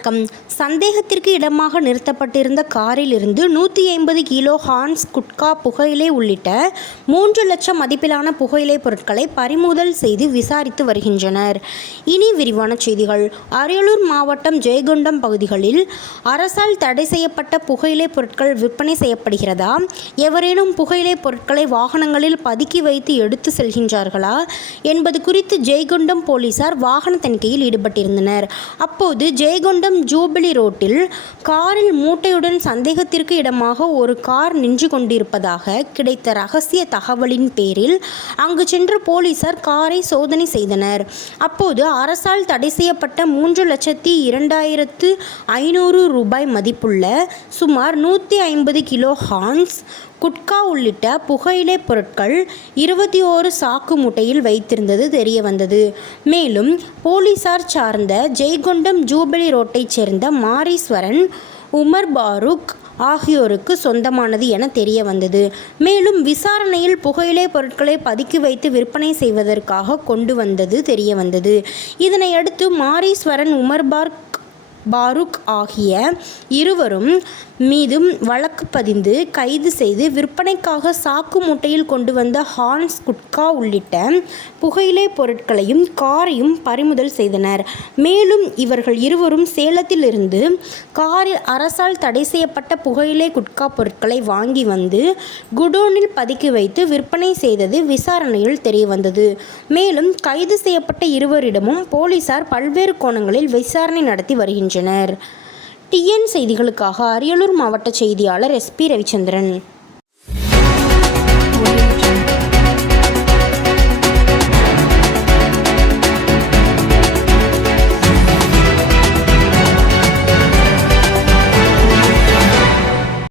வணக்கம். சந்தேகத்திற்கு இடமாக நிறுத்தப்பட்டிருந்த காரில் இருந்து 150 கிலோ ஹான்ஸ் குட்கா, புகையிலை உள்ளிட்ட 3 லட்சம் மதிப்பிலான புகையிலை பொருட்களை பறிமுதல் செய்து விசாரித்து வருகின்றனர். இனி விரிவான செய்திகள். அரியலூர் மாவட்டம் ஜெயங்கொண்டம் பகுதிகளில் அரசால் தடை செய்யப்பட்ட புகையிலை பொருட்கள் விற்பனை செய்யப்படுகிறதா? எவரேனும் புகையிலை பொருட்களை வாகனங்களில் பதுக்கி வைத்து எடுத்து செல்கின்றார்களா என்பது குறித்து ஜெயங்கொண்டம் போலீசார் வாகன தணிக்கையில் ஈடுபட்டிருந்தனர். அப்போது ஜெயங்கொண்டம் ஜூபிலி ரோட்டில் காரில் மூட்டையுடன் சந்தேகத்திற்கு இடமாக ஒரு கார் நின்று கொண்டிருப்பதாக கிடைத்த ரகசிய தகவலின் பேரில் அங்கு சென்ற போலீசார் காரை சோதனை செய்தனர். அப்போது அரசால் தடை செய்யப்பட்ட 3,02,500 ரூபாய் மதிப்புள்ள சுமார் 150 கிலோ ஹான்ஸ் குட்கா உள்ளிட்ட புகையிலை பொருட்கள் 21 சாக்கு மூட்டையில் வைத்திருந்தது தெரியவந்தது. மேலும் போலீசார் சார்ந்த ஜெயங்கொண்டம் ஜூபிலி ரோட்டைச் சேர்ந்த மாரீஸ்வரன், உமர் பாரூக் ஆகியோருக்கு சொந்தமானது என தெரிய வந்தது. மேலும் விசாரணையில் புகையிலை பொருட்களை பதுக்கி வைத்து விற்பனை செய்வதற்காக கொண்டு வந்தது தெரிய வந்தது. இதனையடுத்து மாரீஸ்வரன், உமர் பாரூக் ஆகிய இருவரும் மீதும் வழக்கு பதிந்து கைது செய்து விற்பனைக்காக சாக்கு மூட்டையில் கொண்டு வந்த ஹான்ஸ் குட்கா உள்ளிட்ட புகையிலை பொருட்களையும் காரையும் பறிமுதல் செய்தனர். மேலும் இவர்கள் இருவரும் சேலத்திலிருந்து காரில் அரசால் தடை செய்யப்பட்ட புகையிலை குட்கா பொருட்களை வாங்கி வந்து குடோனில் பதுக்கி வைத்து விற்பனை செய்தது விசாரணையில் தெரியவந்தது. மேலும் கைது செய்யப்பட்ட இருவரிடமும் போலீசார் பல்வேறு கோணங்களில் விசாரணை நடத்தி வருகின்றனர். டிஎன் செய்திகளுக்காக அரியலூர் மாவட்ட செய்தியாளர் SP ரவிச்சந்திரன்.